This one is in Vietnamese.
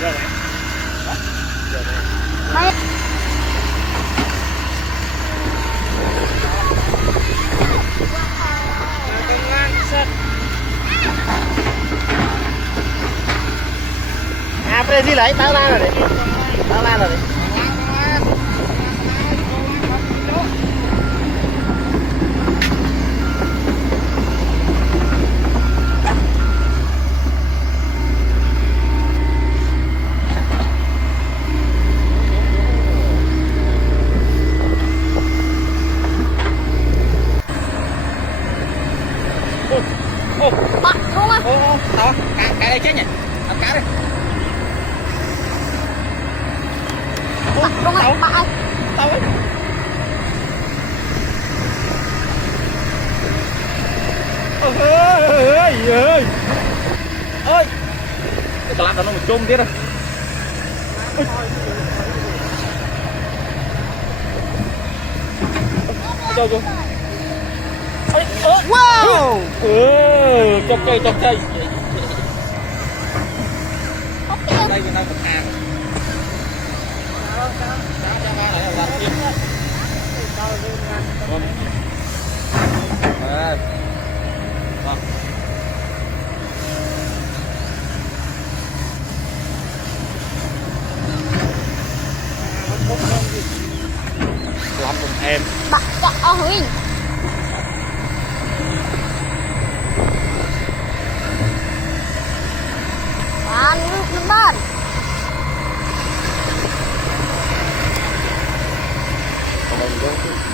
Giờ này. Giờ này. Mấy à Brazil ấy, tao ra rồi đấy. Tao ra rồi đấy. bắt không á. Đó, cái đây chết nhỉ? Làm cá đây. Bắt không á, bắt ơi. Tao ấy. Ơi. Ơi. Cái làm nó một chung tiếp đây. Cho vô. Wow. Chọc cây. Có tiền. Đây mình đang một hàng. Làm cùng em. Bắt cho Huy. Bạn nước bạn. Còn đâu nữa.